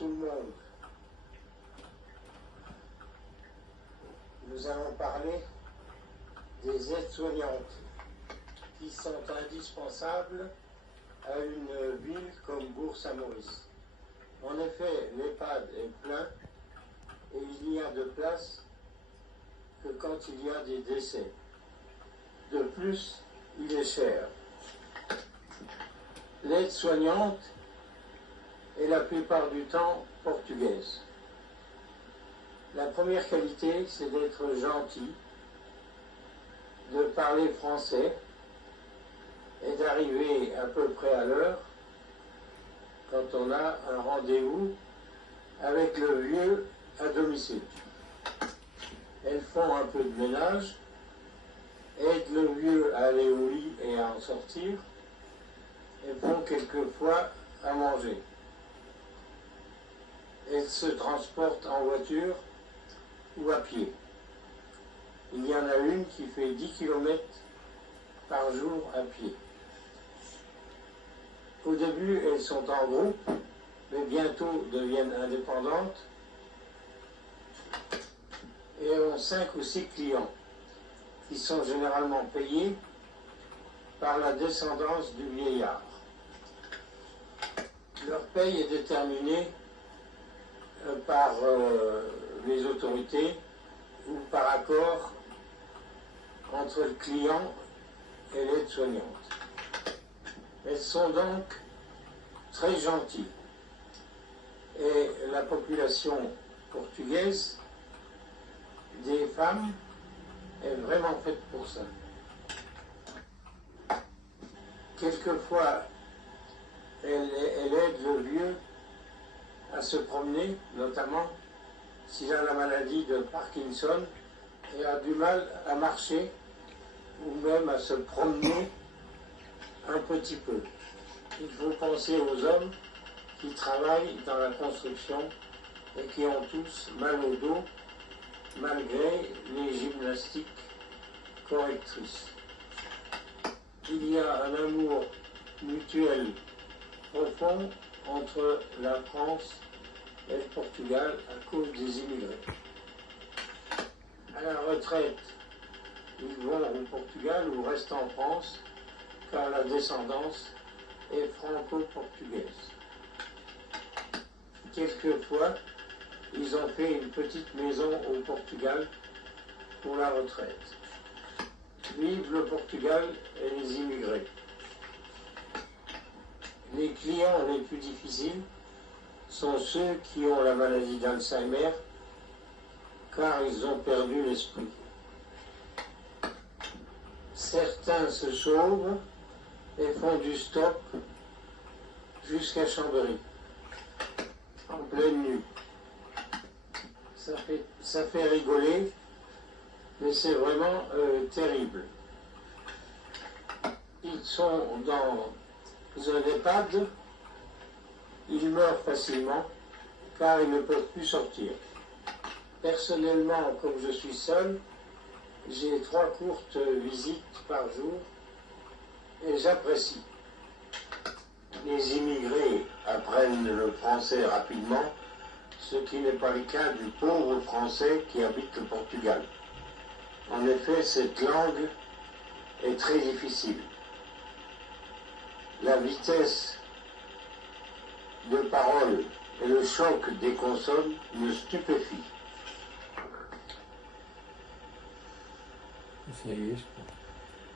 tout le monde. Nous allons parler des aides-soignantes qui sont indispensables à une ville comme Bourg-Saint-Maurice. En effet, l'EHPAD est plein et il n'y a de place que quand il y a des décès. De plus, il est cher. L'aide-soignante est la plupart du temps portugaise. La première qualité, c'est d'être gentil, de parler français et d'arriver à peu près à l'heure quand on a un rendez-vous avec le vieux à domicile. Elles font un peu de ménage, aident le vieux à aller au lit et à en sortir, et font quelquefois à manger. Elles se transportent en voiture ou à pied. Il y en a une qui fait 10 km par jour à pied. Au début, elles sont en groupe, mais bientôt deviennent indépendantes et ont 5 ou 6 clients qui sont généralement payés par la descendance du vieillard. Leur paye est déterminée par les autorités ou par accord entre le client et l'aide-soignante. Elles sont donc très gentilles et la population portugaise des femmes est vraiment faite pour ça. Quelquefois, elle aide le vieux à se promener, notamment s'il a la maladie de Parkinson et a du mal à marcher ou même à se promener un petit peu. Il faut penser aux hommes qui travaillent dans la construction et qui ont tous mal au dos malgré les gymnastiques correctrices. Il y a un amour mutuel profond entre la France et le Portugal à cause des immigrés. À la retraite, ils vont au Portugal ou restent en France car la descendance est franco-portugaise. Quelquefois, ils ont fait une petite maison au Portugal pour la retraite. Vive le Portugal et les immigrés. Les clients les plus difficiles sont ceux qui ont la maladie d'Alzheimer car ils ont perdu l'esprit. Certains se sauvent et font du stop jusqu'à Chambéry, en pleine nuit. Ça fait rigoler, mais c'est vraiment terrible. Ils sont dans un EHPAD, ils meurent facilement car ils ne peuvent plus sortir. Personnellement, comme je suis seul, j'ai 3 courtes visites par jour et j'apprécie. Les immigrés apprennent le français rapidement, ce qui n'est pas le cas du pauvre français qui habite le Portugal. En effet, cette langue est très difficile. La vitesse de parole et le choc des consonnes me stupéfient. Ça y est, je crois.